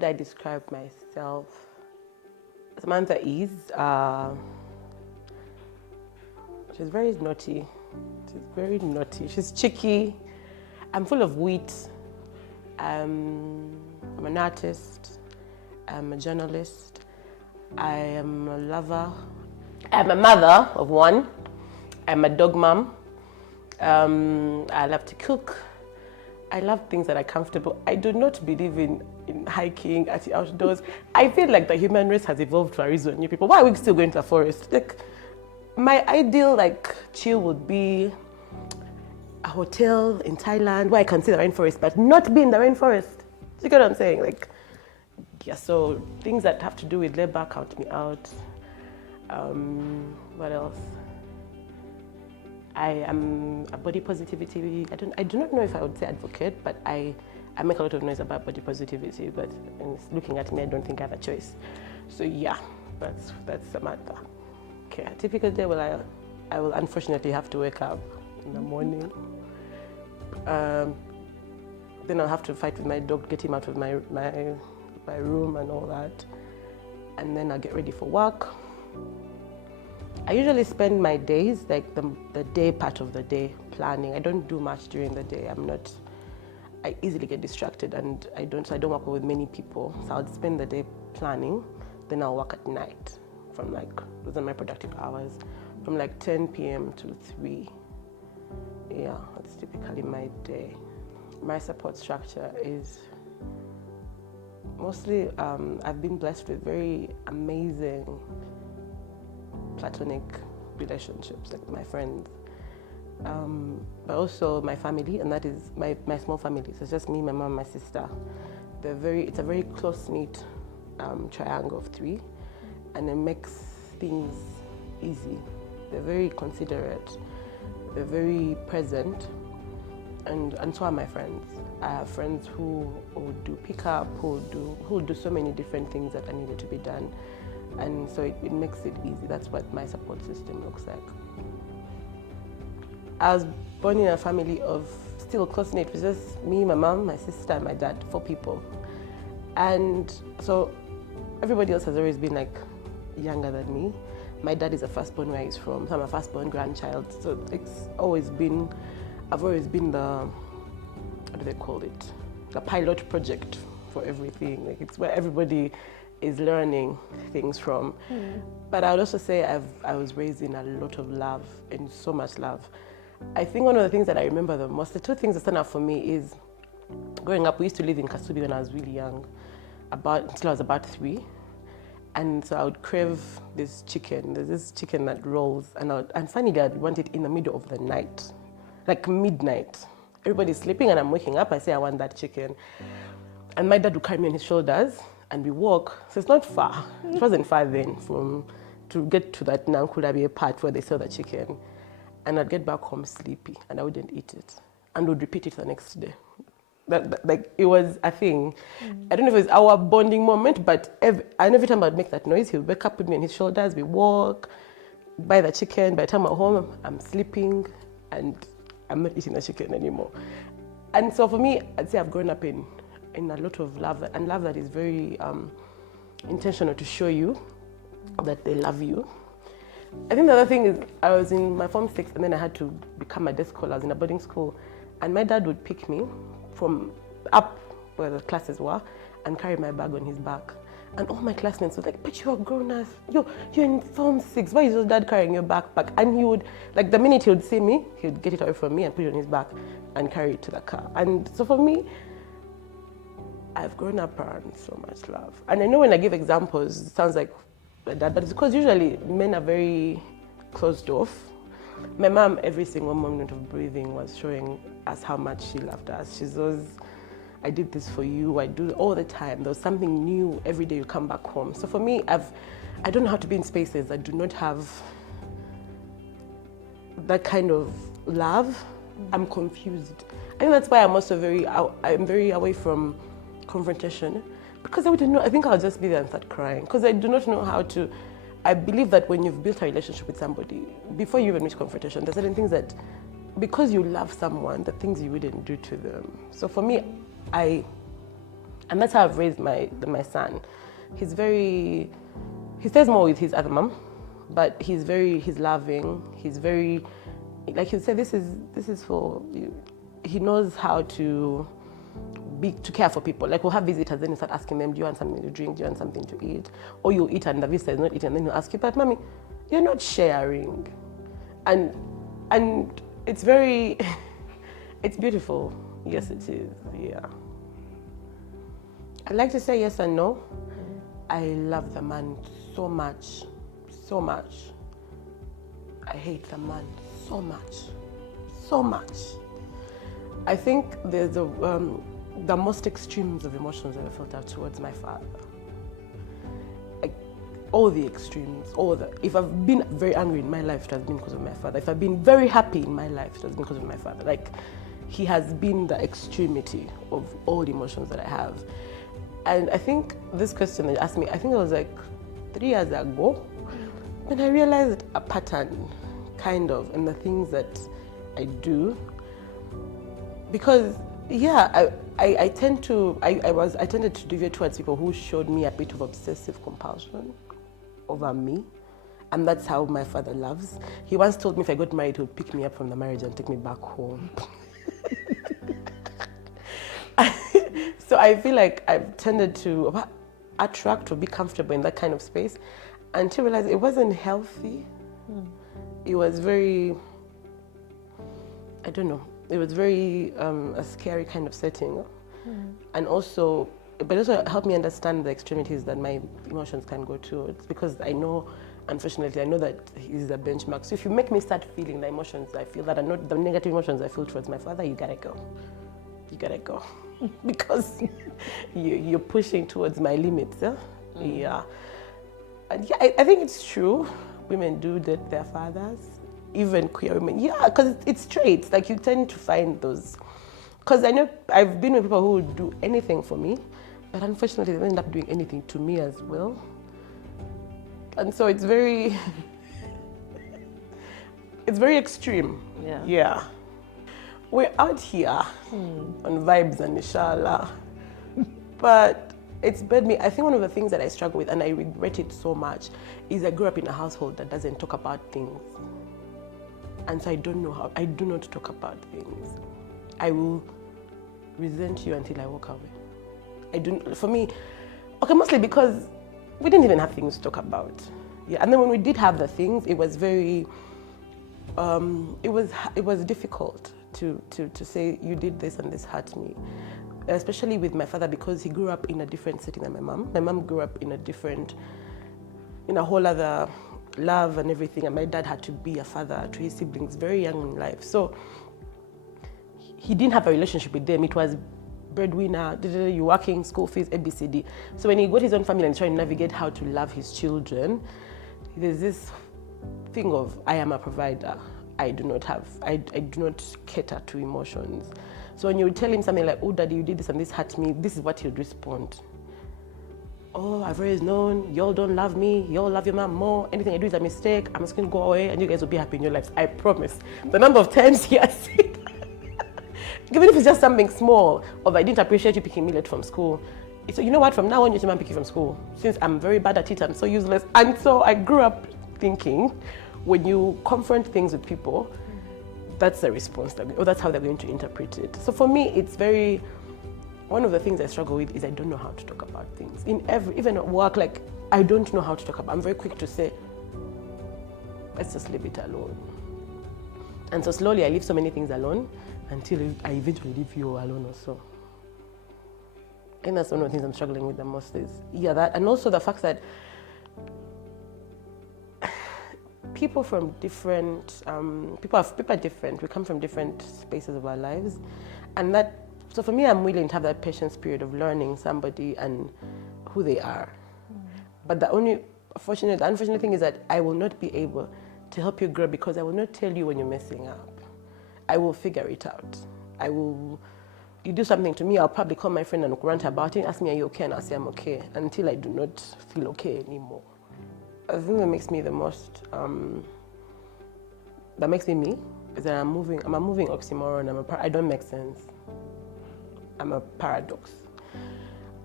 would I describe myself? Samantha is, she's very naughty. She's very naughty. She's cheeky. I'm full of wit. I'm an artist. I'm a journalist. I am a lover. I'm a mother of one. I'm a dog mom. I love to cook. I love things that are comfortable. I do not believe in hiking at the outdoors. I feel like the human race has evolved for a reason. You people, why are we still going to the forest? Like, my ideal chill would be a hotel in Thailand where I can see the rainforest, but not be in the rainforest. You get what I'm saying? Yeah. So things that have to do with labor count me out. What else? I am a body positivity. I do not know if I would say advocate, but I make a lot of noise about body positivity. But looking at me, I don't think I have a choice. So yeah, that's Samantha. Okay, a typical day, I will unfortunately have to wake up in the morning. Then I'll have to fight with my dog, get him out of my room and all that. And then I'll get ready for work. I usually spend my days, the day part of the day, planning. I don't do much during the day. I easily get distracted, and I don't work with many people. So I'll spend the day planning, then I'll work at night from those are my productive hours, from 10 p.m. to 3. Yeah, that's typically my day. My support structure is mostly, I've been blessed with very amazing platonic relationships, like my friends, but also my family, and that is my small family. So it's just me, my mom, my sister. It's a very close-knit triangle of 3, and it makes things easy. They're very considerate, they're very present, and so are my friends. I have friends who do pickup, who do so many different things that are needed to be done. And so it makes it easy. That's what my support system looks like. I was born in a family of still close-knit. It was just me, my mom, my sister, and my dad, 4 people. And so everybody else has always been younger than me. My dad is a firstborn where he's from, so I'm a firstborn grandchild. So I've always been the, what do they call it? The pilot project for everything. It's where everybody is learning things from. But I would also say I was raised in a lot of love, and so much love. I think one of the things that I remember the most, the 2 things that stand out for me is, growing up, we used to live in Kasubi when I was really young, until I was about 3. And so I would crave this chicken. There's this chicken that rolls, and finally I'd want it in the middle of the night, like midnight. Everybody's sleeping and I'm waking up, I say I want that chicken. And my dad would carry me on his shoulders, and we walk. So it's not far. It wasn't far then to get to that Nankulabi part where they sell the chicken. And I'd get back home sleepy, and I wouldn't eat it, and would repeat it the next day. It was a thing. I don't know if it was our bonding moment, but every time I'd make that noise, he would wake up with me on his shoulders. We walk, buy the chicken. By the time I'm home, I'm sleeping, and I'm not eating the chicken anymore. And so for me, I'd say I've grown up in a lot of love, and love that is very intentional to show you that they love you. I think the other thing is, I was in my Form 6, and then I had to become a desk caller. I was in a boarding school, and my dad would pick me from up where the classes were and carry my bag on his back. And all my classmates were like, but you're grown up, you're in Form 6, why is your dad carrying your backpack? And he would, the minute he would see me, he would get it away from me and put it on his back and carry it to the car. And so for me, I've grown up around so much love. And I know when I give examples, it sounds like that, but it's because usually men are very closed off. My mom, every single moment of breathing, was showing us how much she loved us. She's always, I did this for you, I do it all the time. There's something new every day you come back home. So for me, I don't know how to be in spaces that do not have that kind of love. I'm confused. I think that's why I'm also I'm very away from confrontation, because I wouldn't know. I think I'll just be there and start crying, because I do not know how to. I believe that when you've built a relationship with somebody, before you even reach confrontation, there's certain things that, because you love someone, the things you wouldn't do to them. So for me, I And that's how I've raised my son. He stays more with his other mom, but he's loving. He's very, like he'll say, this is for you. He knows how to care for people. Like we'll have visitors, then you start asking them, do you want something to drink? Do you want something to eat? Or you eat and the visitor is not eating, and then he'll ask you, but mommy, you're not sharing. And it's very, it's beautiful. Yes, it is, yeah. I'd like to say yes and no. I love the man so much, so much. I hate the man so much, so much. I think there's the most extremes of emotions that I felt out towards my father. Like, all the extremes, if I've been very angry in my life, it has been because of my father. If I've been very happy in my life, it has been because of my father. Like, he has been the extremity of all the emotions that I have. And I think this question that you asked me, I think it was like 3 years ago, when I realized a pattern, kind of, in the things that I do. Because, yeah, I tended to deviate towards people who showed me a bit of obsessive compulsion over me. And that's how my father loves. He once told me if I got married, he would pick me up from the marriage and take me back home. So I feel like I've tended to attract or be comfortable in that kind of space until I realized it wasn't healthy. It was very, I don't know, it was very a scary kind of setting. And also, but also helped me understand the extremities that my emotions can go towards, because I know, unfortunately, I know that he's a benchmark. So if you make me start feeling the emotions I feel that are not the negative emotions I feel towards my father, you gotta go. You gotta go. Because you're pushing towards my limits. Yeah. And yeah, I think it's true. Women do date their fathers, even queer women. Yeah, because it's traits. Like you tend to find those. Because I know I've been with people who would do anything for me, but unfortunately they end up doing anything to me as well. And so it's very, it's very extreme. Yeah. Yeah. We're out here on vibes and inshallah. But it's bred me. I think one of the things that I struggle with, and I regret it so much, is I grew up in a household that doesn't talk about things. And so I do not talk about things. I will resent you until I walk away. For me, okay, mostly because we didn't even have things to talk about. Yeah, and then when we did have the things, it was very, it was difficult to say you did this and this hurt me, especially with my father, because he grew up in a different setting than my mom. My mom grew up in a whole other love and everything, and my dad had to be a father to his siblings very young in life. So he didn't have a relationship with them. It was breadwinner, you working, school fees, ABCD. So when he got his own family and trying to navigate how to love his children, there's this thing of, I am a provider. I do not cater to emotions. So when you tell him something like, oh, daddy, you did this and this hurt me, this is what he'll respond. Oh, I've always known, y'all don't love me, y'all love your mom more, anything I do is a mistake, I'm just gonna go away and you guys will be happy in your lives. I promise. The number of times he has said that, even if it's just something small, of I didn't appreciate you picking me late from school. So you know what, from now on, your mom pick you from school. Since I'm very bad at it, I'm so useless. And so I grew up thinking, when you confront things with people, that's the response, or that's how they're going to interpret it. So for me, it's very, one of the things I struggle with is I don't know how to talk about things. Even at work, like, I don't know how to talk about. I'm very quick to say, let's just leave it alone. And so slowly I leave so many things alone until I eventually leave you alone also. I think that's one of the things I'm struggling with the most is, yeah, that, and also the fact that people from different, people are different. We come from different spaces of our lives. And that, so for me, I'm willing to have that patience period of learning somebody and who they are. But the unfortunate thing is that I will not be able to help you grow because I will not tell you when you're messing up. I will figure it out. You do something to me, I'll probably call my friend and rant about it, ask me, are you okay? And I'll say, I'm okay, until I do not feel okay anymore. I think that makes me the most, that makes me me, is that I'm a moving oxymoron. I don't make sense. I'm a paradox.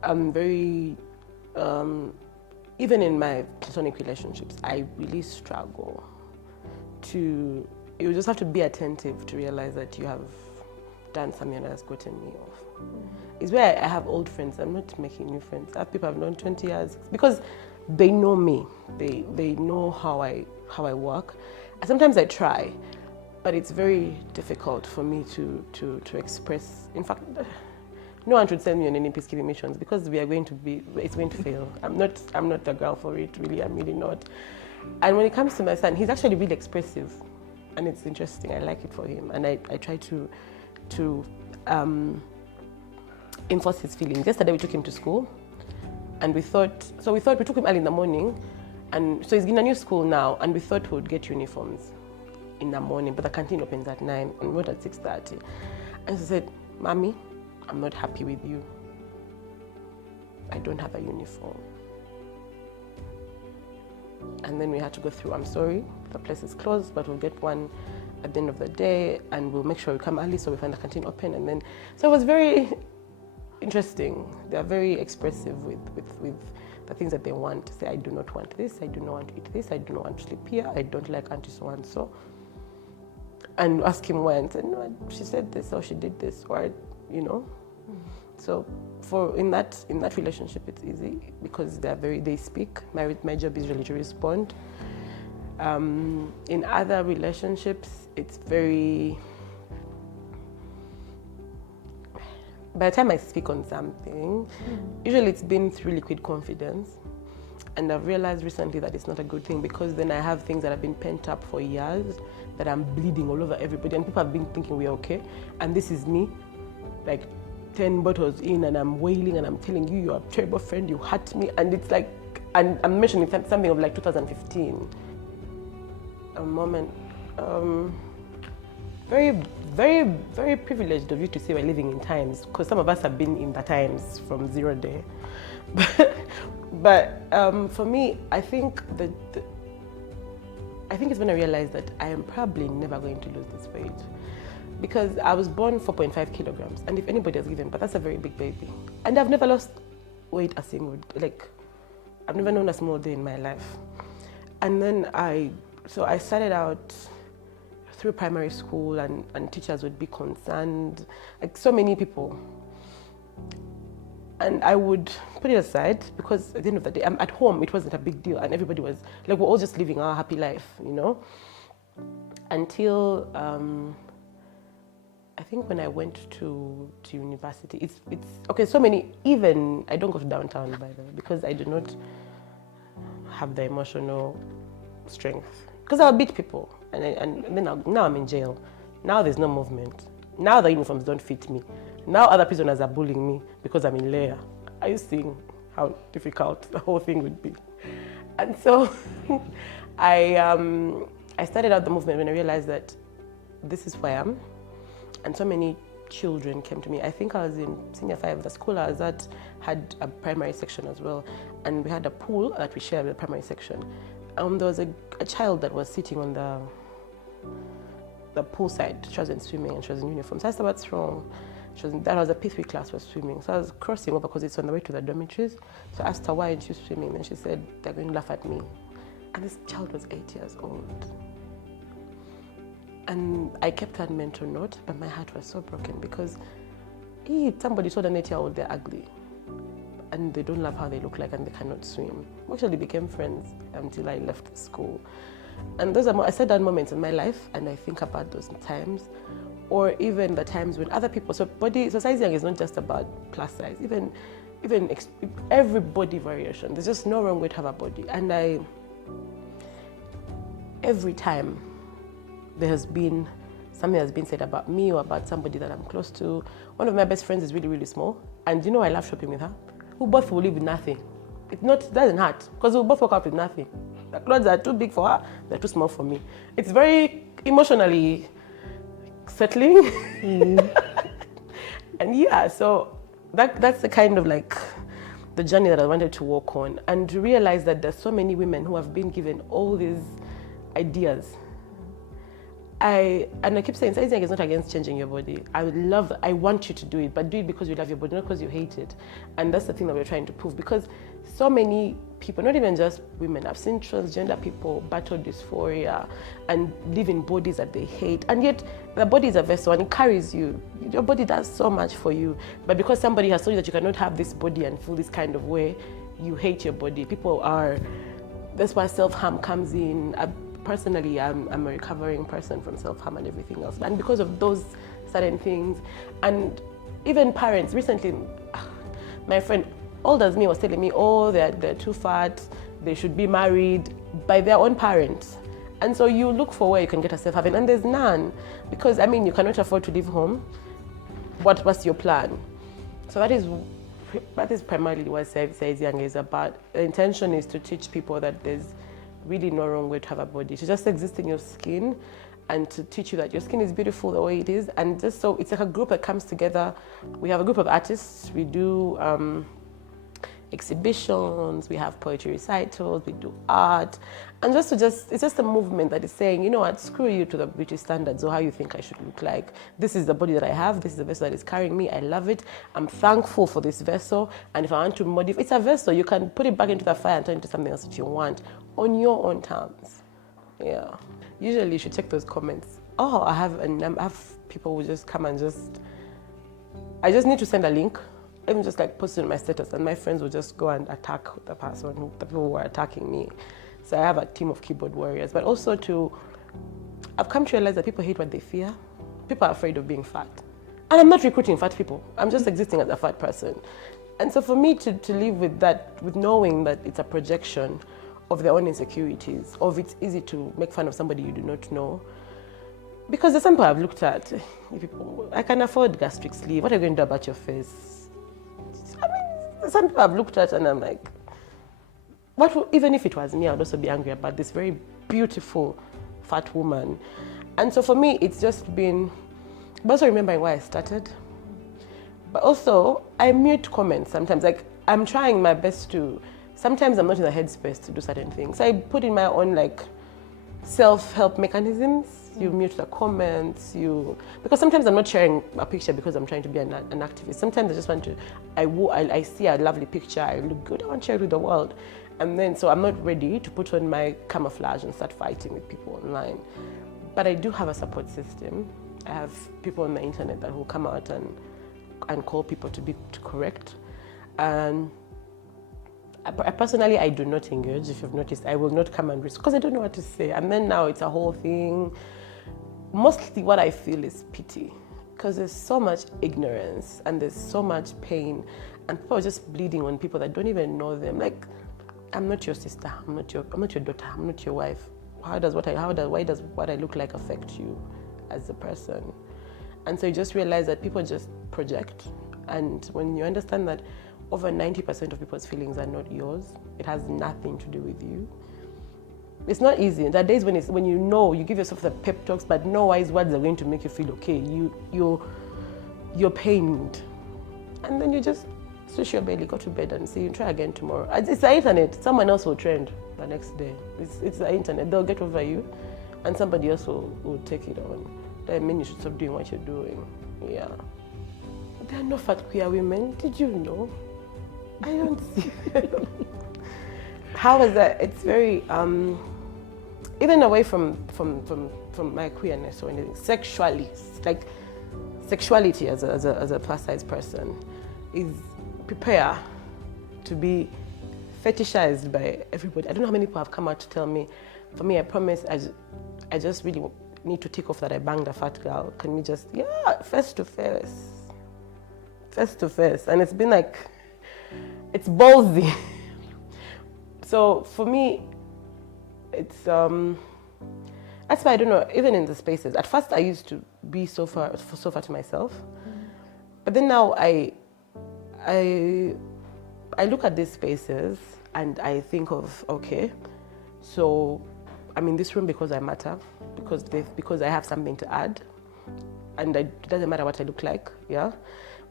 I'm very, even in my platonic relationships, I really struggle to, you just have to be attentive to realize that you have done something that has gotten me off. It's where I have old friends. I'm not making new friends. I have people I've known 20 years because they know me. They know how I work. Sometimes I try, but it's very difficult for me to express. In fact, no one should send me on any peacekeeping missions because it's going to fail. I'm not the girl for it, really. I'm really not. And when it comes to my son, he's actually really expressive, and it's interesting. I like it for him, and I try to enforce his feelings. Yesterday we took him to school, and we thought we took him early in the morning, and so he's in a new school now, and we thought we would get uniforms in the morning, but the canteen opens at 9 and we went at 6:30. And she said, "Mommy, I'm not happy with you. I don't have a uniform." And then we had to go through, "I'm sorry, the place is closed, but we'll get one at the end of the day, and we'll make sure we come early so we find the canteen open." And then, so it was very interesting. They are very expressive with the things that they want. Say, "I do not want this, I do not want to eat this, I do not want to sleep here, I don't like auntie so and so." And ask him why, and said, "No, she said this, or she did this," or, you know. So in that relationship, it's easy because they speak. My job is really to respond. In other relationships, it's very, by the time I speak on something, usually it's been through liquid confidence. And I've realized recently that it's not a good thing because then I have things that have been pent up for years that I'm bleeding all over everybody, and people have been thinking we're okay. And this is me, like 10 bottles in, and I'm wailing and I'm telling you, "You're a terrible friend, you hurt me." And it's like, and I'm mentioning something of like 2015. A moment, very, very, very privileged of you to say we're living in times, because some of us have been in the times from 0 day. But for me, I think it's when I realized that I am probably never going to lose this weight, because I was born 4.5 kilograms, and if anybody has given, but that's a very big baby, and I've never lost weight a single, like, I've never known a small day in my life. And then I started out through primary school, and teachers would be concerned, like so many people. And I would put it aside because at the end of the day, at home, it wasn't a big deal, and everybody was like, we're all just living our happy life, you know? Until I think when I went to university, it's okay. So many, even I don't go to downtown, by the way, because I do not have the emotional strength, because I'll beat people, and then now I'm in jail. Now there's no movement. Now the uniforms don't fit me. Now other prisoners are bullying me because I'm in layer. Are you seeing how difficult the whole thing would be? And so I started out the movement when I realized that this is who I am. And so many children came to me. I think I was in senior 5. The school I was at had a primary section as well. And we had a pool that we shared with the primary section. There was a child that was sitting on the pool side. She wasn't swimming and she was in uniform. So I said, "What's wrong?" That was a P3 class, was swimming. So I was crossing over because it's on the way to the dormitories. So I asked her, "Why isn't she swimming?" And she said, "They're going to laugh at me." And this child was 8 years old. And I kept that mental note, but my heart was so broken because somebody told an 8-year-old they're ugly and they don't love how they look like and they cannot swim. We actually became friends until I left school. And I said that moments in my life, and I think about those times, or even the times when other people, so sizing is not just about plus size, even every body variation. There's just no wrong way to have a body. And every time there has been something that's been said about me or about somebody that I'm close to. One of my best friends is really, really small. And you know, I love shopping with her. We both will live with nothing. It doesn't hurt, because we'll both walk out with nothing. The clothes are too big for her, they're too small for me. It's very emotionally settling. And yeah, so that's the kind of like the journey that I wanted to walk on, and to realize that there's so many women who have been given all these ideas I keep saying sizing is not against changing your body. I want you to do it, but do it because you love your body, not because you hate it. And that's the thing that we're trying to prove, because so many people, not even just women, I've seen transgender people battle dysphoria and live in bodies that they hate, and yet the body is a vessel and it carries you. Your body does so much for you, but because somebody has told you that you cannot have this body and feel this kind of way, you hate your body. That's why self-harm comes in. Personally, I'm a recovering person from self-harm and everything else. And because of those certain things, and even parents, recently, my friend, old as me, was telling me, oh, they're too fat, they should be married by their own parents. And so you look for where you can get a safe haven, and there's none. Because, you cannot afford to leave home. What's your plan? So that is primarily what Says Young is about. The intention is to teach people that there's really no wrong way to have a body, to just exist in your skin, and to teach you that your skin is beautiful the way it is. And just so it's like a group that comes together. We have a group of artists. We do exhibitions, we have poetry recitals, we do art, and it's just a movement that is saying, you know what, screw you to the beauty standards or how you think I should look like. This is the body that I have, this is the vessel that is carrying me, I love it, I'm thankful for this vessel, and if I want to modify, it's a vessel, you can put it back into the fire and turn it into something else that you want, on your own terms. Yeah. Usually you should check those comments. Oh, I have people who just come and I just need to send a link, even just like post it on my status, and my friends will just go and attack the people who are attacking me. So I have a team of keyboard warriors. But also I've come to realize that people hate what they fear. People are afraid of being fat. And I'm not recruiting fat people. I'm just existing as a fat person. And so for me to live with that, with knowing that it's a projection of their own insecurities, of it's easy to make fun of somebody you do not know. Because there's some people I've looked at, I can afford gastric sleeve, what are you going to do about your face? Some people I've looked at and I'm like, even if it was me, I would also be angry about this very beautiful fat woman. And so for me, it's just been, I'm also remembering why I started. But also, I mute comments sometimes. Like, I'm trying my best sometimes I'm not in the headspace to do certain things. I put in my own self-help mechanisms. You mute the comments, because sometimes I'm not sharing a picture because I'm trying to be an activist. Sometimes I just want to, I see a lovely picture, I look good, I want to share it with the world. And then, so I'm not ready to put on my camouflage and start fighting with people online. But I do have a support system. I have people on the internet that will come out and call people to correct. And personally, I do not engage. If you've noticed, I will not come and risk, because I don't know what to say. And then now it's a whole thing. Mostly what I feel is pity, because there's so much ignorance and there's so much pain, and people are just bleeding on people that don't even know them. Like, I'm not your sister, I'm not your daughter, I'm not your wife. Why does what I look like affect you as a person? And so you just realize that people just project, and when you understand that over 90% of people's feelings are not yours, it has nothing to do with you. It's not easy. There are days when you give yourself the pep talks, but no wise words are going to make you feel okay. You're pained. And then you just switch your belly, go to bed and say, you try again tomorrow. It's the internet. Someone else will trend the next day. It's the internet. They'll get over you and somebody else will take it on. That means you should stop doing what you're doing. Yeah. There are no fat queer women. Did you know? I don't see them. How is that? It's very, even away from my queerness or anything, sexuality as a plus size person is prepare to be fetishized by everybody. I don't know how many people have come out to tell me, for me, I promise, I just really need to tick off that I banged a fat girl. Can we just, face to face. And it's been like, it's ballsy. So for me, it's, that's why I don't know, even in the spaces. At first I used to be so far to myself. But then now I look at these spaces and I think of, okay, so I'm in this room because I matter, because I have something to add. And it doesn't matter what I look like, yeah?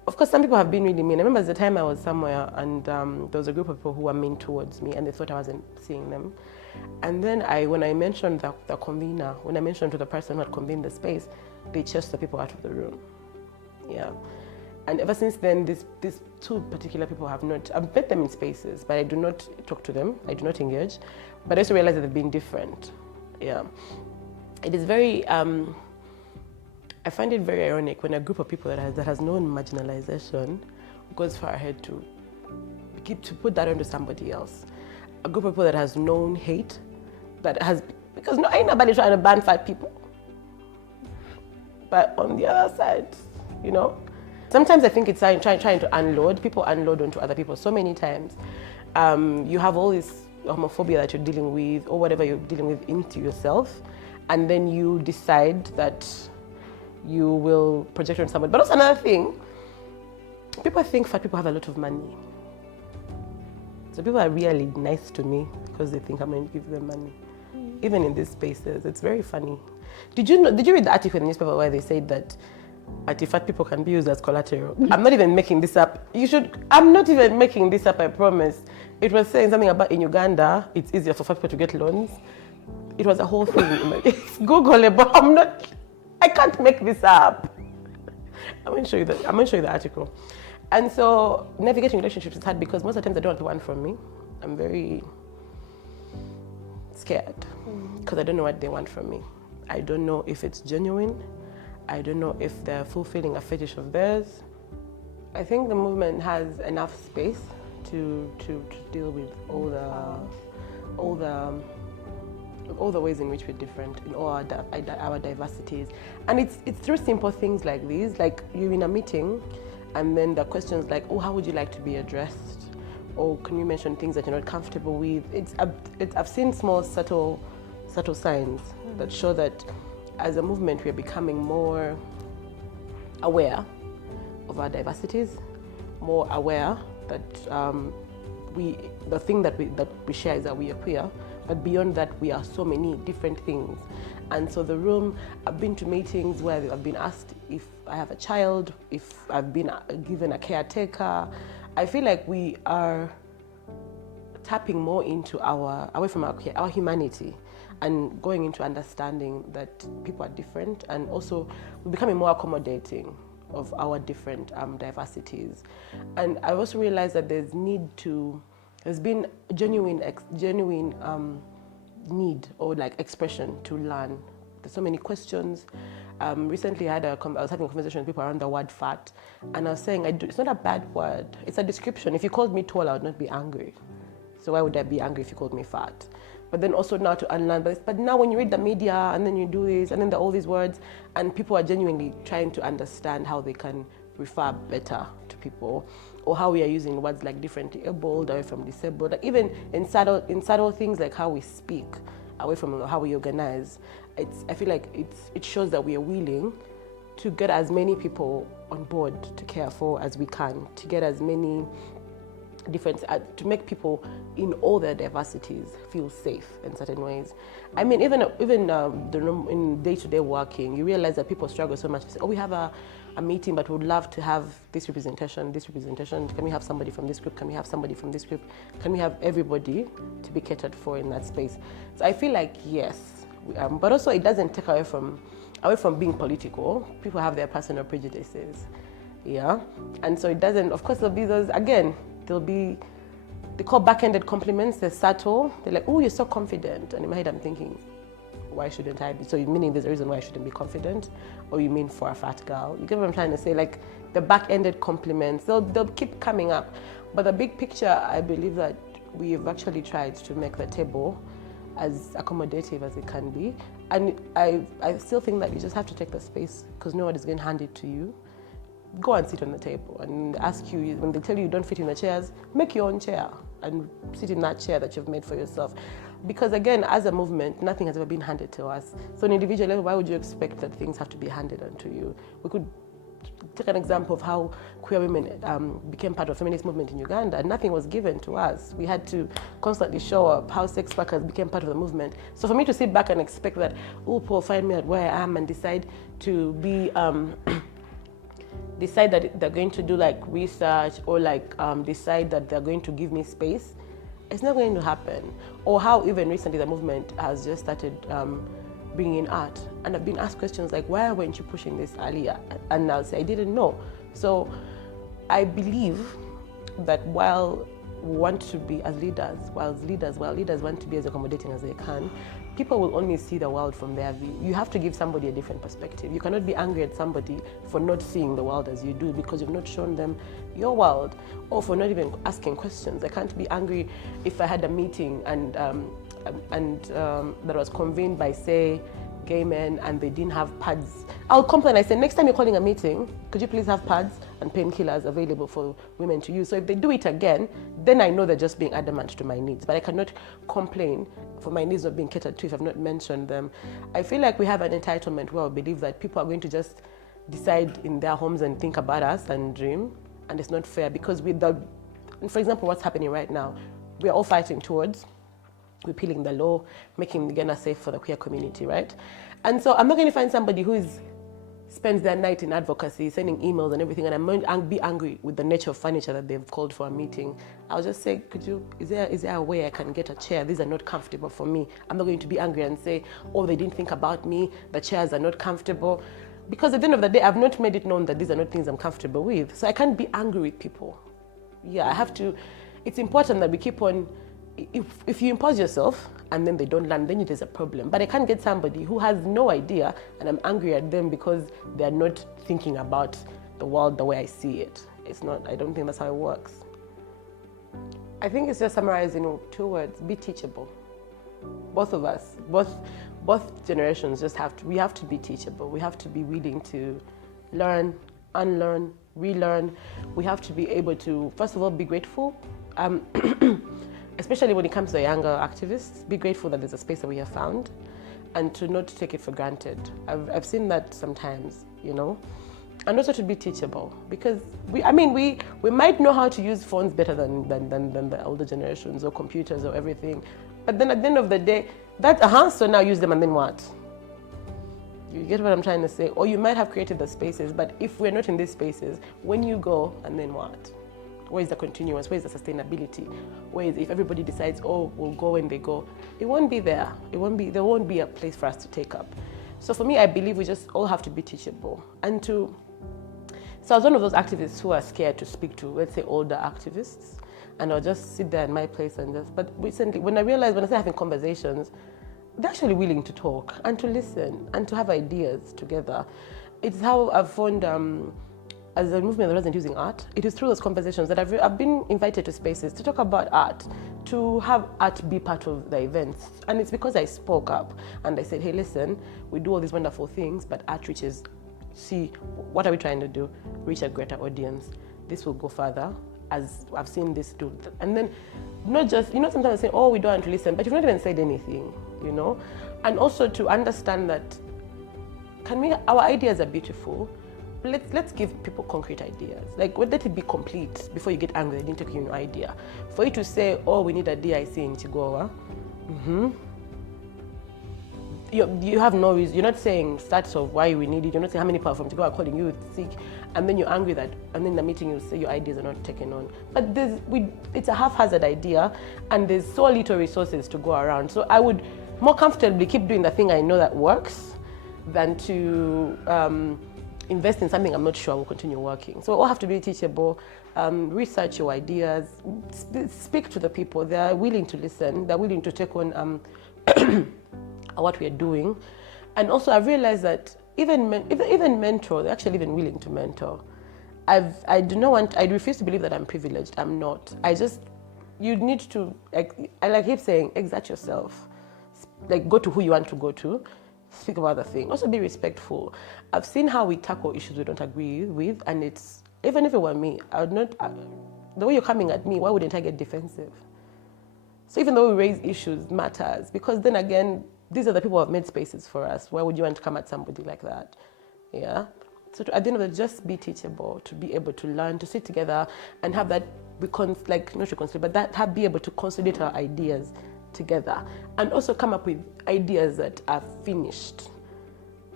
of course, some people have been really mean. I remember there's a time I was somewhere and there was a group of people who were mean towards me and they thought I wasn't seeing them. And then when I mentioned the convener, when I mentioned to the person who had convened the space, they chased the people out of the room. Yeah. And ever since then, these two particular people I've met them in spaces, but I do not talk to them. I do not engage. But I also realize that they've been different. Yeah. It is very, I find it very ironic when a group of people that has known marginalization goes far ahead to put that onto somebody else. A group of people that has known hate, because ain't nobody trying to ban 5 people. But on the other side, sometimes I think it's trying to unload. People unload onto other people so many times. You have all this homophobia that you're dealing with or whatever you're dealing with into yourself, and then you decide that you will project on somebody. But also another thing, people think fat people have a lot of money. So people are really nice to me because they think I'm going to give them money. Even in these spaces, it's very funny. Did you read the article in the newspaper where they said that anti-fat people can be used as collateral? I'm not even making this up. I'm not even making this up, I promise. It was saying something about in Uganda, it's easier for fat people to get loans. It was a whole thing. It's Googleable. I can't make this up. I'm going to show you the article. And so navigating relationships is hard because most of the times I don't want one from me. I'm very scared because I don't know what they want from me. I don't know if it's genuine. I don't know if they're fulfilling a fetish of theirs. I think the movement has enough space to deal with all the ways in which we're different, in all our diversities. And it's through simple things like these, like you're in a meeting and then the questions like, oh, how would you like to be addressed? Or can you mention things that you're not comfortable with? I've seen small, subtle signs that show that as a movement, we're becoming more aware of our diversities, more aware that the thing that we share is that we are queer, but beyond that, we are so many different things. And so I've been to meetings where I've been asked if I have a child, if I've been given a caretaker. I feel like we are tapping more into away from our humanity and going into understanding that people are different, and also we're becoming more accommodating of our different diversities. And I also realized that there's been genuine need or like expression to learn. There's so many questions. Recently I was having a conversation with people around the word fat, and I was saying it's not a bad word, it's a description. If you called me tall, I would not be angry. So why would I be angry if you called me fat? But then also now to unlearn this. But now when you read the media and then you do this and then there are all these words and people are genuinely trying to understand how they can refer better to people, or how we are using words like differently abled away from disabled, like even in subtle things like how we speak away from how we organize. I feel like it shows that we are willing to get as many people on board to care for as we can, to get as many different, to make people in all their diversities feel safe in certain ways. I mean, even in day-to-day working, you realize that people struggle so much. They say, oh, we have a meeting, but we would love to have this representation. Can we have somebody from this group? Can we have somebody from this group? Can we have everybody to be catered for in that space? So I feel like, yes, but also it doesn't take away from being political. People have their personal prejudices, yeah? And so it doesn't, of course, there'll be those, again, they call back-ended compliments, they're subtle. They're like, oh, you're so confident. And in my head, I'm thinking, why shouldn't I be? So you meaning there's a reason why I shouldn't be confident? Or you mean for a fat girl? You get what I'm trying to say? Like the back-ended compliments, they'll keep coming up. But the big picture, I believe that we've actually tried to make the table as accommodative as it can be. And I still think that you just have to take the space because no one is going to hand it to you. Go and sit on the table and ask you, when they tell you don't fit in the chairs, make your own chair and sit in that chair that you've made for yourself. Because again, as a movement, nothing has ever been handed to us. So on an individual level, why would you expect that things have to be handed onto you? We could take an example of how queer women became part of the feminist movement in Uganda, and nothing was given to us. We had to constantly show up. How sex workers became part of the movement. So for me to sit back and expect that, oh, Paul, find me at where I am and decide to be decide that they're going to do like research or like decide that they're going to give me space, it's not going to happen. Or how even recently the movement has just started bringing in art. And I've been asked questions like, why weren't you pushing this earlier? And I'll say, I didn't know. So I believe that while we want to be as leaders, while leaders want to be as accommodating as they can, people will only see the world from their view. You have to give somebody a different perspective. You cannot be angry at somebody for not seeing the world as you do because you've not shown them your world, or for not even asking questions. I can't be angry if I had a meeting and that was convened by, say, gay men and they didn't have pads. I'll complain. I say, next time you're calling a meeting, could you please have pads and painkillers available for women to use? So if they do it again, then I know they're just being adamant to my needs. But I cannot complain for my needs not being catered to if I've not mentioned them. I feel like we have an entitlement where we believe that people are going to just decide in their homes and think about us and dream. And it's not fair because for example, what's happening right now, we're all fighting towards repealing the law, making Uganda safe for the queer community, right? And so I'm not going to find somebody who spends their night in advocacy, sending emails and everything, and I'm going to be angry with the nature of furniture that they've called for a meeting. I'll just say, is there a way I can get a chair? These are not comfortable for me. I'm not going to be angry and say, oh, they didn't think about me, the chairs are not comfortable. Because at the end of the day, I've not made it known that these are not things I'm comfortable with. So I can't be angry with people. Yeah, I have to. It's important that we keep on. If you impose yourself and then they don't learn, then it is a problem. But I can't get somebody who has no idea and I'm angry at them because they're not thinking about the world the way I see it. It's not, I don't think that's how it works. I think it's just summarized in 2 words: be teachable. Both of us, both generations we have to be teachable. We have to be willing to learn, unlearn, relearn. We have to be able to, first of all, be grateful. Especially when it comes to younger activists, be grateful that there's a space that we have found and to not take it for granted. I've seen that sometimes, and also to be teachable because we might know how to use phones better than the older generations or computers or everything. But then at the end of the day, so now use them and then what? You get what I'm trying to say? Or you might have created the spaces, but if we're not in these spaces, when you go, and then what? Where is the continuance? Where is the sustainability? Where is, if everybody decides, oh, we'll go when they go, it won't be there. There won't be a place for us to take up. So for me, I believe we just all have to be teachable. So I was one of those activists who are scared to speak to, let's say, older activists. And I'll just sit there in my place but recently, when I started having conversations, they're actually willing to talk and to listen and to have ideas together. It's how I've found, as a movement that wasn't using art, it is through those conversations that I've been invited to spaces to talk about art, to have art be part of the events. And it's because I spoke up and I said, hey, listen, we do all these wonderful things, but art reaches, see, what are we trying to do? Reach a greater audience. This will go further, as I've seen this do. And then not just, sometimes I say, oh, we don't want to listen, but you've not even said anything, And also to understand that, our ideas are beautiful, let's give people concrete ideas. Like, let it be complete before you get angry. They didn't take you an idea. For you to say, oh, we need a DIC in Chigowa, you have no reason. You're not saying stats of why we need it. You're not saying how many people from Chigowa are calling you sick, and then you're angry that, and then in the meeting you say your ideas are not taken on. But it's a haphazard idea, and there's so little resources to go around. So I would more comfortably keep doing the thing I know that works than to invest in something I'm not sure will continue working. So we all have to be teachable, research your ideas, speak to the people. They're willing to listen, they're willing to take on what we are doing. And also I've realized that even mentor, they're actually even willing to mentor. I refuse to believe that I'm privileged. I'm not. You need to, I keep saying, exert yourself. Go to who you want to go to. Speak about the thing. Also be respectful. I've seen how we tackle issues we don't agree with, and it's, even if it were me, I would not, the way you're coming at me, why wouldn't I get defensive? So even though we raise issues, matters, because then again, these are the people who have made spaces for us. Why would you want to come at somebody like that? Yeah. So at the end of the day, just be teachable, to be able to learn, to sit together and have that, be able to consolidate our ideas together and also come up with ideas that are finished.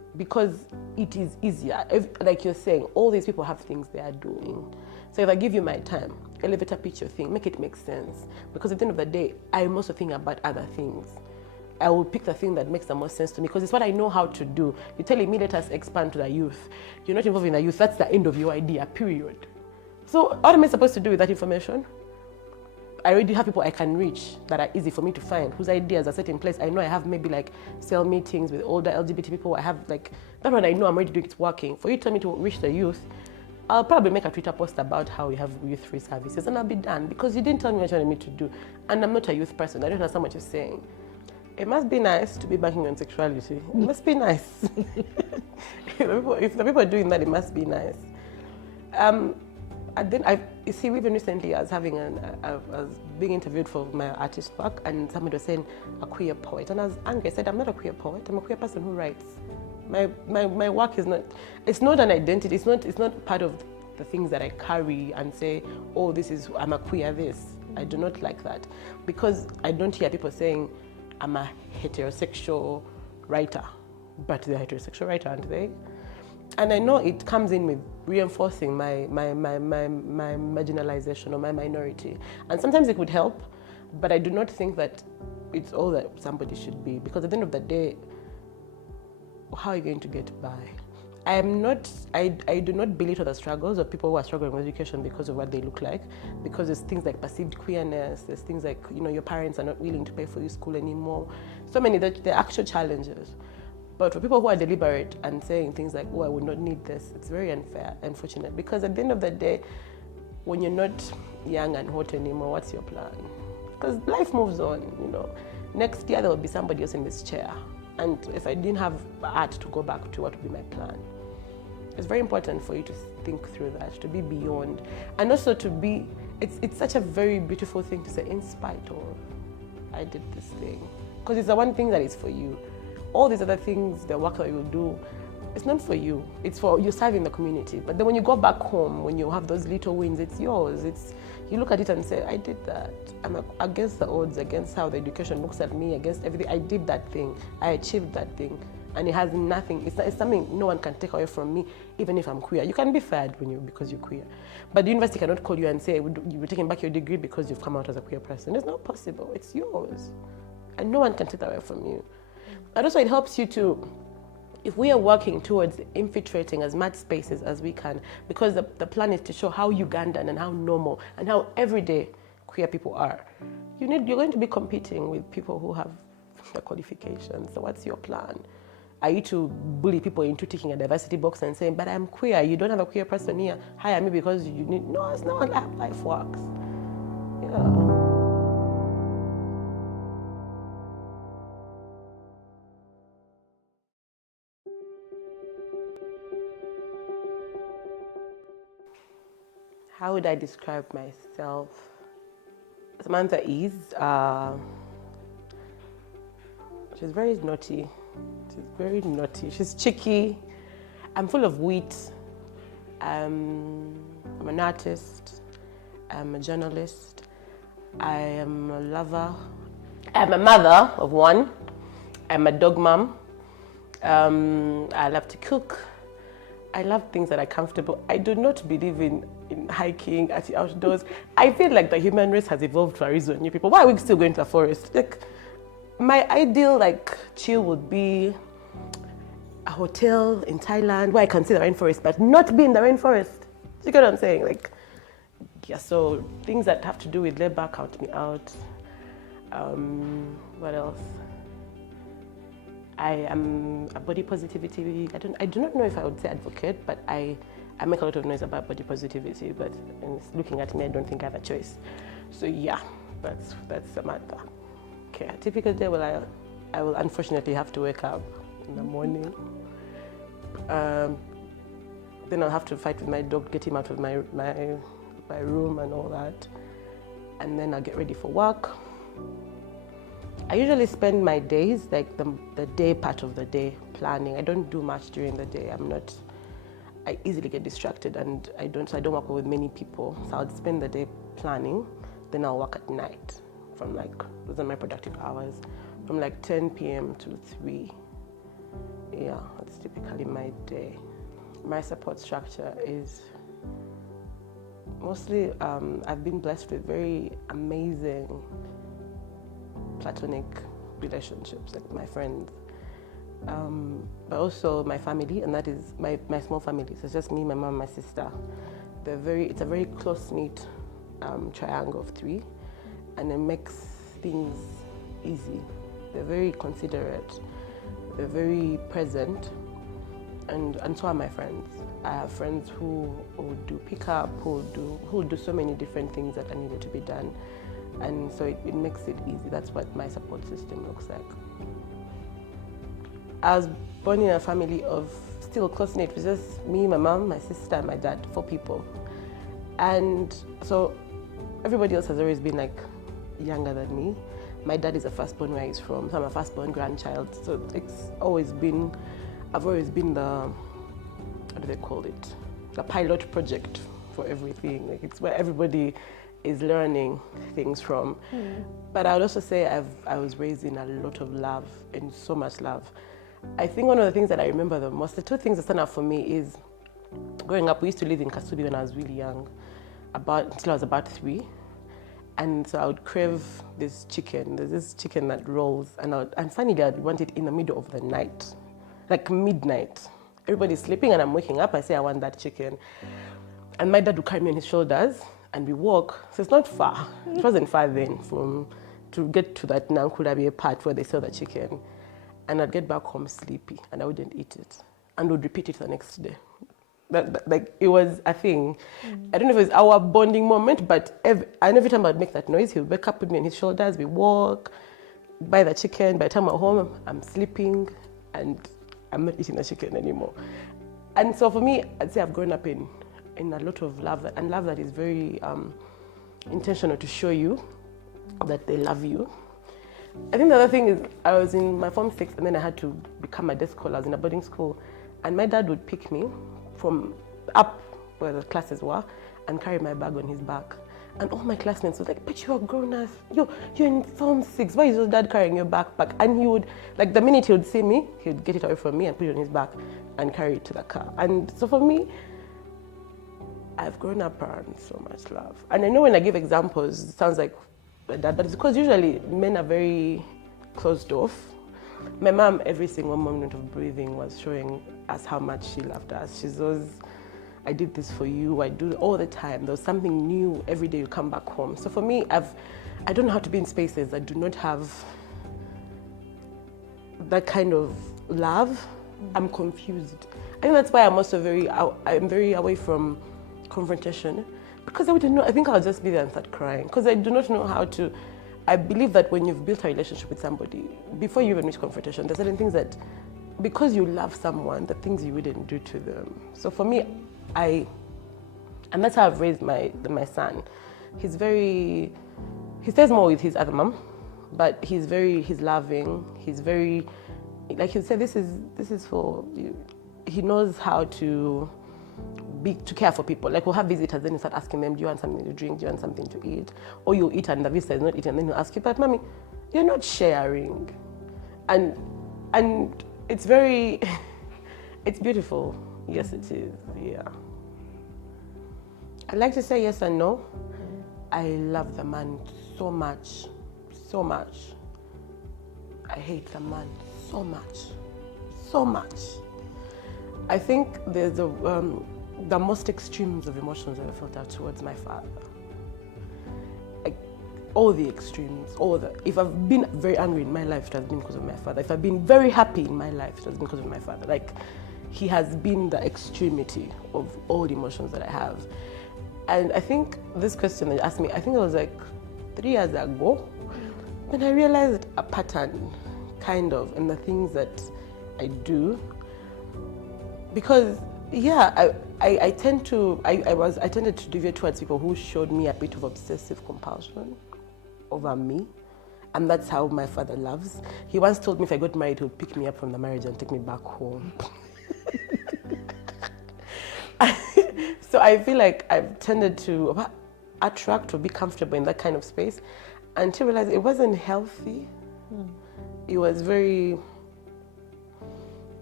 because it is easier. Like you're saying, all these people have things they are doing. So if I give you my time, elevator pitch your thing, make it make sense. Because at the end of the day, I'm also thinking about other things. I will pick the thing that makes the most sense to me because it's what I know how to do. You're telling me let us expand to the youth. You're not involved in the youth. That's the end of your idea, period. So what am I supposed to do with that information? I already have people I can reach that are easy for me to find, whose ideas are set in place. I know I have maybe like cell meetings with older LGBT people. I have like, that one I know I'm already doing, it's working. For you to tell me to reach the youth, I'll probably make a Twitter post about how we have youth-free services and I'll be done because you didn't tell me what you wanted me to do. And I'm not a youth person. I don't understand what you're saying. It must be nice to be banking on sexuality. It must be nice. If the people are doing that, it must be nice. And then you see, even recently I was being interviewed for my artist work and somebody was saying a queer poet. And I was angry. I said, I'm not a queer poet. I'm a queer person who writes. My work is not, it's not an identity. It's not part of the things that I carry and say, oh, I'm a queer this. I do not like that. Because I don't hear people saying, I'm a heterosexual writer, but they're a heterosexual writer, aren't they? And I know it comes in with reinforcing my marginalization or my minority. And sometimes it would help, but I do not think that it's all that somebody should be. Because at the end of the day, how are you going to get by? I do not belittle the struggles of people who are struggling with education because of what they look like, because there's things like perceived queerness, there's things like, your parents are not willing to pay for your school anymore. So many, they're actual challenges. But for people who are deliberate and saying things like, oh, I would not need this, it's very unfair, unfortunate. Because at the end of the day, when you're not young and hot anymore, what's your plan? Because life moves on, Next year, there will be somebody else in this chair. And if I didn't have art to go back to, what would be my plan? It's very important for you to think through that, to be beyond. And also to be, it's such a very beautiful thing to say, in spite of, I did this thing. Because it's the one thing that is for you. All these other things, the work that you will do, it's not for you. It's for you serving the community. But then when you go back home, when you have those little wins, it's yours. You look at it and say, I did that. I'm against the odds, against how the education looks at me, against everything. I did that thing. I achieved that thing. And it has nothing. It's something no one can take away from me, even if I'm queer. You can be fired because you're queer. But the university cannot call you and say, you're taking back your degree because you've come out as a queer person. It's not possible. It's yours. And no one can take that away from you. And also it helps you to, if we are working towards infiltrating as much spaces as we can, because the plan is to show how Ugandan and how normal and how everyday queer people are, you're going to be competing with people who have the qualifications. So what's your plan? Are you to bully people into taking a diversity box and saying, but I'm queer, you don't have a queer person here, hire me because you need, no, it's not how life works. Yeah. How would I describe myself? Samantha is, she's very naughty. She's cheeky. I'm full of wit. I'm an artist. I'm a journalist. I am a lover. I'm a mother of one. I'm a dog mom. I love to cook. I love things that are comfortable. I do not believe in hiking at the outdoors. I feel like the human race has evolved for a reason. You people, why are we still going to the forest? Like, my ideal chill would be a hotel in Thailand where I can see the rainforest, but not be in the rainforest. Do you get what I'm saying? So things that have to do with labor count me out. What else? I am a body positivity. I do not know if I would say advocate, but I make a lot of noise about body positivity, but looking at me, I don't think I have a choice. So yeah, that's Samantha. Okay, a typical day, I will unfortunately have to wake up in the morning. Then I'll have to fight with my dog, get him out of my room and all that. And then I'll get ready for work. I usually spend my days, the day part of the day, planning. I don't do much during the day. I easily get distracted and I don't work with many people. So I'll spend the day planning, then I'll work at night those are my productive hours, from 10 p.m. to 3 a.m. yeah, that's typically my day. My support structure is mostly, I've been blessed with very amazing platonic relationships, like my friends, but also my family, and that is my small family. So it's just me, my mom, my sister. It's a very close-knit triangle of three, and it makes things easy. They're very considerate, they're very present, and so are my friends. I have friends who do pickup, who do so many different things that are needed to be done, and so it makes it easy. That's what my support system looks like. I was born in a family of still close-knit. It was just me, my mom, my sister, and my dad, 4 people. And so everybody else has always been like younger than me. My dad is a firstborn where he's from, so I'm a firstborn grandchild. So it's always been, I've always been the, what do they call it? The pilot project for everything. Like it's where everybody is learning things from. But I would also say I was raised in a lot of love, and so much love. I think one of the things that I remember the most, the 2 things that stand out for me is, growing up, we used to live in Kasubi when I was really young, until I was about 3. And so I would crave this chicken. There's this chicken that rolls, and finally I'd want it in the middle of the night, like midnight. Everybody's sleeping and I'm waking up, I say I want that chicken. And my dad would carry me on his shoulders and we walk. So it's not far. It wasn't far then to get to that Nankulabi part where they sell the chicken. And I'd get back home sleepy and I wouldn't eat it and would repeat it the next day. Like it was a thing. I don't know if it was our bonding moment, but every time I'd make that noise, he would wake up, put me on his shoulders, we walk, buy the chicken. By the time I'm home, I'm sleeping and I'm not eating the chicken anymore. And so for me, I'd say I've grown up in a lot of love, and love that is very intentional to show you that they love you. I think the other thing is, I was in my form 6 and then I had to become a desk caller. I was in a boarding school, and my dad would pick me from up where the classes were and carry my bag on his back. And all my classmates were like, but you're a grown-ass, you're in form 6, why is your dad carrying your backpack? And he would, like the minute he would see me, he would get it away from me and put it on his back and carry it to the car. And so for me, I've grown up around so much love. And I know when I give examples, it sounds like that, but it's because usually men are very closed off. My mom, every single moment of breathing, was showing us how much she loved us. She's always, I did this for you, I do it all the time. There was something new every day you come back home. So for me, I don't know how to be in spaces that do not have that kind of love. I'm confused. I think that's why I'm very away from confrontation, because I wouldn't know. I think I'll just be there and start crying, because I do not know how to. I believe that when you've built a relationship with somebody, before you even reach confrontation, there's certain things that, because you love someone, the things you wouldn't do to them. So for me, and that's how I've raised my son. He stays more with his other mom, but he's loving. He's very, like he'll say, this is for you. He knows how to care for people. Like we'll have visitors, then you start asking them, do you want something to drink? Do you want something to eat? Or you eat and the visitor is not eating, and then he'll ask you, but mommy, you're not sharing. And it's very, it's beautiful. Yes, it is, yeah. I like to say yes and no. I love the man so much, so much. I hate the man so much, so much. I think there's the most extremes of emotions I've felt out towards my father. Like, all the extremes, if I've been very angry in my life, it has been because of my father. If I've been very happy in my life, it has been because of my father. Like, he has been the extremity of all the emotions that I have. And I think this question that you asked me, I think it was like 3 years ago, when I realized a pattern, kind of, in the things that I do. Because, yeah, I tended to deviate towards people who showed me a bit of obsessive compulsion over me. And that's how my father loves. He once told me if I got married, he would pick me up from the marriage and take me back home. So I feel like I've tended to attract or be comfortable in that kind of space until I realized it wasn't healthy. It was very,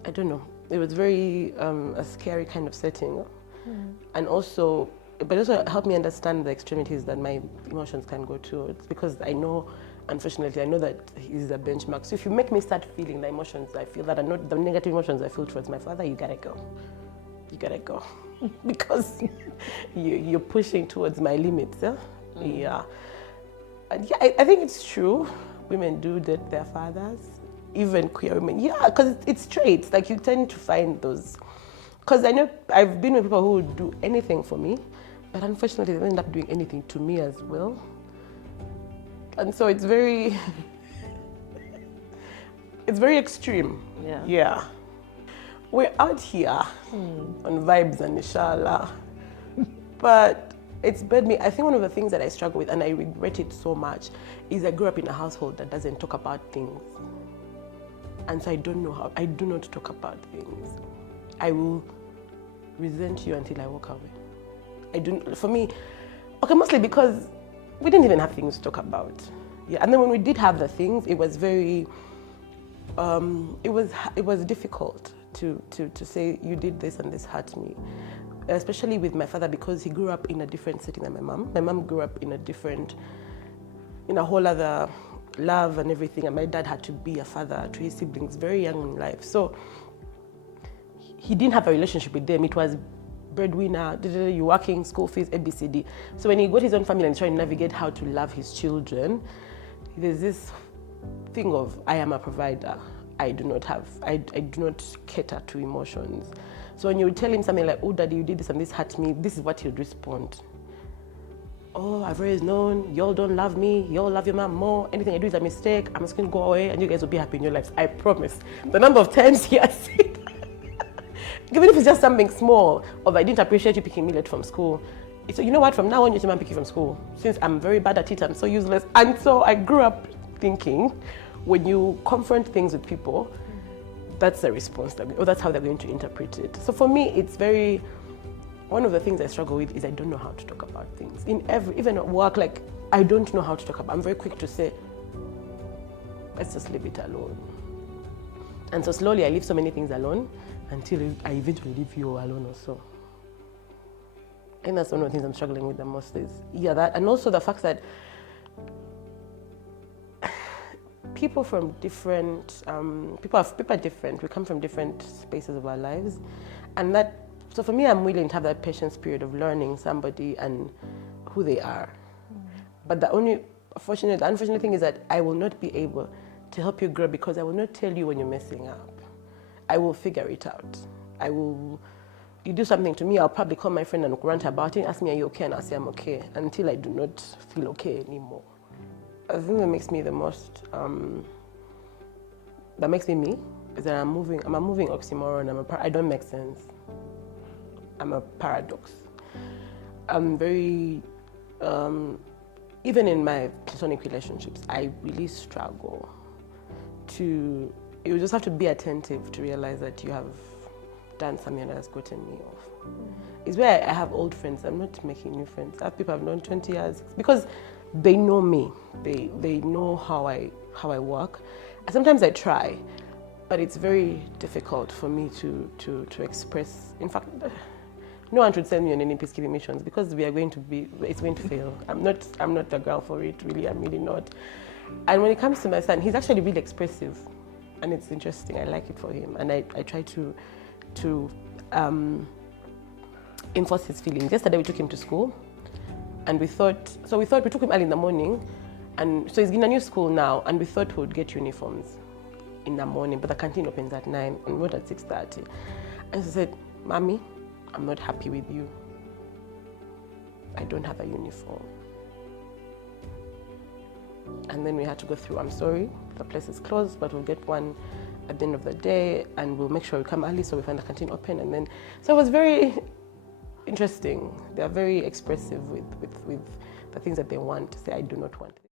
I don't know. It was very a scary kind of setting, and also, but also helped me understand the extremities that my emotions can go towards, because I know, unfortunately, I know that he's a benchmark. So if you make me start feeling the emotions I feel that are not the negative emotions I feel towards my father, you gotta go. You gotta go. Because you're pushing towards my limits. Yeah. And yeah, I think it's true. Women do date their fathers, even queer women. Yeah, because it's traits. Like, you tend to find those. Because I know I've been with people who would do anything for me, but unfortunately they don't end up doing anything to me as well. And so it's very, it's very extreme. Yeah. We're out here on vibes and inshallah. But it's bred me. I think one of the things that I struggle with, and I regret it so much, is I grew up in a household that doesn't talk about things. And so I do not talk about things. I will resent you until I walk away. For me, okay, mostly because we didn't even have things to talk about. Yeah, and then when we did have the things, it was very, it was difficult to say, you did this and this hurt me. Especially with my father, because he grew up in a different setting than my mom. My mom grew up in a whole other love and everything, and my dad had to be a father to his siblings very young in life. So he didn't have a relationship with them. It was breadwinner, you're working, school fees, ABCD. So when he got his own family and trying to navigate how to love his children, there's this thing of, I am a provider. I do not cater to emotions. So when you would tell him something like, oh, daddy, you did this and this hurt me, this is what he would respond. Oh, I've always known, y'all don't love me, y'all love your mom more, anything I do is a mistake, I'm just gonna go away and you guys will be happy in your lives. I promise. The number of times he has said that, even if it's just something small, of I didn't appreciate you picking me late from school. So you know what, from now on, your mom pick you from school. Since I'm very bad at it, I'm so useless. And so I grew up thinking, when you confront things with people, that's the response, or that's how they're going to interpret it. So for me, it's very, one of the things I struggle with is I don't know how to talk about things. Even at work, like, I don't know how to talk about. I'm very quick to say, let's just leave it alone. And so slowly I leave so many things alone until I eventually leave you alone also. And that's one of the things I'm struggling with the most is, that, and also the fact that people from different, people are different. We come from different spaces of our lives. And so for me, I'm willing to have that patience period of learning somebody and who they are. But the unfortunate thing is that I will not be able to help you grow, because I will not tell you when you're messing up. I will figure it out. You do something to me, I'll probably call my friend and rant about it, ask me, are you okay? And I'll say, I'm okay, until I do not feel okay anymore. The thing that makes me the most, that makes me me, is that I'm a moving oxymoron. I don't make sense. I'm a paradox. I'm very, even in my platonic relationships, I really struggle you just have to be attentive to realize that you have done something that has gotten me off. It's where I have old friends. I'm not making new friends. I have people I've known 20 years, because they know me. They know how I work. And sometimes I try, but it's very difficult for me to express. In fact, no one should send me on any peacekeeping missions, because it's going to fail. I'm not the girl for it, really. I'm really not. And when it comes to my son, he's actually really expressive, and it's interesting. I like it for him, and I try to enforce his feelings. Yesterday we took him to school, and we thought we took him early in the morning, and so he's in a new school now, and we thought we would get uniforms in the morning, but the canteen opens at 9 and we're at 6:30. And she said, Mommy, I'm not happy with you. I don't have a uniform. And then we had to go through, I'm sorry, the place is closed, but we'll get one at the end of the day, and we'll make sure we come early so we find the canteen open. And then, so it was very interesting. They are very expressive with the things that they want to say, I do not want.